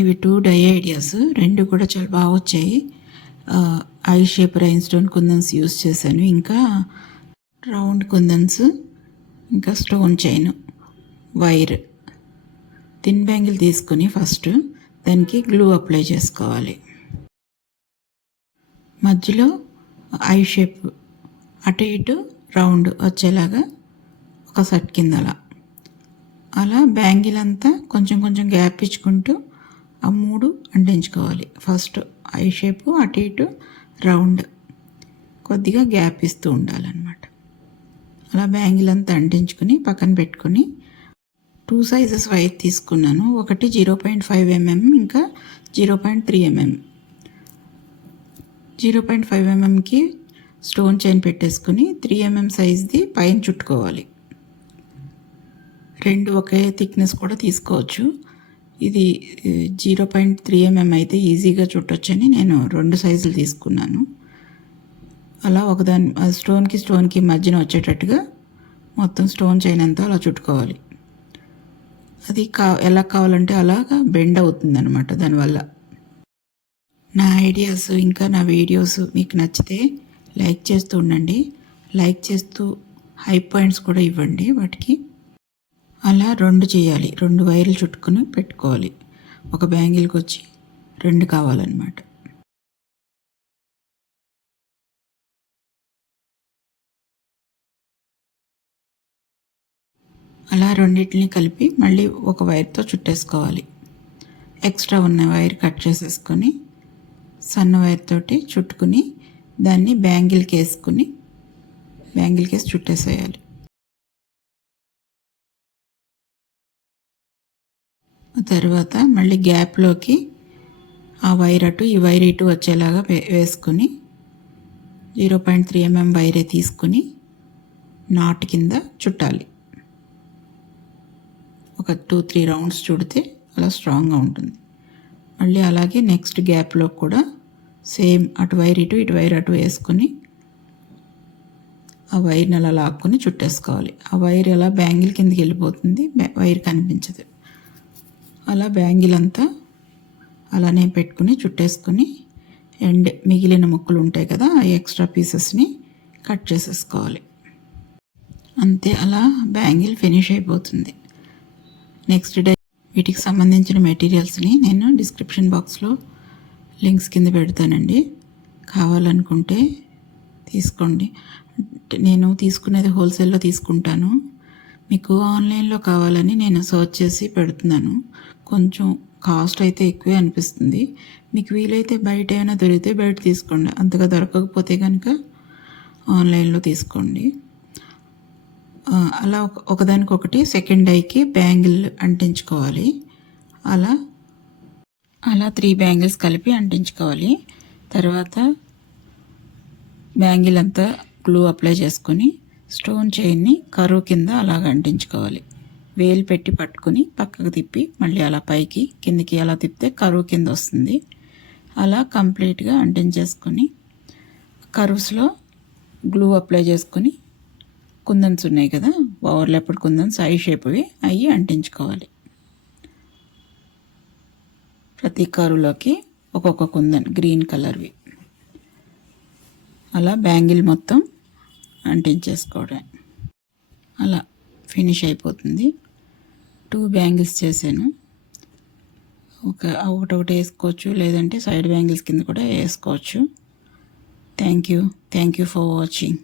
ఇవి 2 die ideas, 2 కూడా చాలా బాగా వచ్చాయి. I shape rain stone kundans use చేశాను, ఇంకా రౌండ్ కుందన్స్, ఇంకా stone chain wire. Thin bangle తీసుకుని ఫస్ట్ దానికి గ్లూ అప్లై చేసుకోవాలి. మధ్యలో ఐ షేప్ అటు ఇటు రౌండ్ వచ్చేలాగా ఒక సెట్ కింద అలా బ్యాంగిల్ అంతా కొంచెం కొంచెం గ్యాప్ ఇచ్చుకుంటూ ఆ 3 అంటించుకోవాలి. ఫస్ట్ ఐ షేపు అటు ఇటు రౌండ్ కొద్దిగా గ్యాప్ ఇస్తూ ఉండాలన్నమాట. అలా బ్యాంగిల్ అంతా అంటించుకుని పక్కన పెట్టుకుని 2 సైజెస్ వైర్ తీసుకున్నాను. ఒకటి 0.5 mm, ఇంకా 0.3 mm. 0.5 mmకి స్టోన్ చైన్ పెట్టేసుకుని 3 mm సైజ్ది పైన చుట్టుకోవాలి. 2 ఒకే థిక్నెస్ కూడా తీసుకోవచ్చు. ఇది 0.3 mm అయితే ఈజీగా చుట్టొచ్చని నేను 2 సైజులు తీసుకున్నాను. అలా ఒకదాని స్టోన్కి మధ్యన వచ్చేటట్టుగా మొత్తం స్టోన్ చైన్ అంతా అలా చుట్టుకోవాలి. అది ఎలా కావాలంటే అలాగా బెండ్ అవుతుంది అనమాట. దానివల్ల నా ఐడియాస్ ఇంకా నా వీడియోస్ మీకు నచ్చితే లైక్ చేస్తూ ఉండండి. లైక్ చేస్తూ హై పాయింట్స్ కూడా ఇవ్వండి వాటికి. అలా 2 చేయాలి. 2 వైర్లు చుట్టుకుని పెట్టుకోవాలి. ఒక బ్యాంగిల్కి వచ్చి 2 కావాలన్నమాట. అలా రెండింటిని కలిపి మళ్ళీ ఒక వైర్తో చుట్టేసుకోవాలి. ఎక్స్ట్రా ఉన్న వైర్ కట్ చేసేసుకొని సన్న వైర్ తోటి చుట్టుకుని దాన్ని బ్యాంగిల్కి వేసి చుట్టేసేయాలి. తర్వాత మళ్ళీ గ్యాప్లోకి ఆ వైర్ అటు ఈ వైర్ ఇటు వచ్చేలాగా వేసుకుని 0.3 mm వైరే తీసుకుని నాట్ కింద చుట్టాలి. ఒక 2-3 రౌండ్స్ చుడితే అలా స్ట్రాంగ్గా ఉంటుంది. మళ్ళీ అలాగే నెక్స్ట్ గ్యాప్లో కూడా సేమ్ అటు వైర్ ఇటు వైర్ అటు వేసుకుని ఆ వైర్ని అలా లాక్కొని చుట్టేసుకోవాలి. ఆ వైర్ అలా బ్యాంగిల్ కిందకి వెళ్ళిపోతుంది, వైర్ కనిపించదు. అలా బ్యాంగిల్ అంతా అలానే పెట్టుకుని చుట్టేసుకుని అండ్ మిగిలిన ముక్కలు ఉంటాయి కదా, ఆ ఎక్స్ట్రా పీసెస్ని కట్ చేసేసుకోవాలి. అంతే, అలా బ్యాంగిల్ ఫినిష్ అయిపోతుంది. నెక్స్ట్ డే వీటికి సంబంధించిన మెటీరియల్స్ని నేను డిస్క్రిప్షన్ బాక్స్లో లింక్స్ కింద పెడతానండి. కావాలనుకుంటే తీసుకోండి. నేను తీసుకునేది హోల్సేల్లో తీసుకుంటాను. మీకు ఆన్లైన్లో కావాలని నేను సర్చ్ చేసి పెడుతున్నాను. కొంచెం కాస్ట్ అయితే ఎక్కువే అనిపిస్తుంది. మీకు వీలైతే బయట ఏమైనా దొరికితే బయట తీసుకోండి. అంతగా దొరకకపోతే కనుక ఆన్లైన్లో తీసుకోండి. అలా ఒకదానికొకటి సెకండ్ డైకి బ్యాంగిల్ అంటించుకోవాలి. అలా 3 బ్యాంగిల్స్ కలిపి అంటించుకోవాలి. తర్వాత బ్యాంగిల్ అంతా గ్లూ అప్లై చేసుకొని స్టోన్ చైన్ని కరువు కింద అలాగ అంటించుకోవాలి. వేలు పెట్టి పట్టుకుని పక్కకు తిప్పి మళ్ళీ అలా పైకి కిందికి అలా తిప్పితే కరువు కింద వస్తుంది. అలా కంప్లీట్గా అంటించేసుకొని కర్వ్స్లో గ్లూ అప్లై చేసుకొని కుందన్స్ ఉన్నాయి కదా, ఓవర్లాప్డ్ కుందన్స్ ఐ షేప్వి అవి అంటించుకోవాలి. ప్రతి కరువులోకి ఒక్కొక్క కుందన్ గ్రీన్ కలర్వి అలా బ్యాంగిల్ మొత్తం అంటించేసుకోవడం. అలా ఫినిష్ అయిపోతుంది. 2 బ్యాంగిల్స్ చేశాను. ఒకటొకటి వేసుకోవచ్చు, లేదంటే సైడ్ బ్యాంగిల్స్ కింద కూడా వేసుకోవచ్చు. Thank you for watching.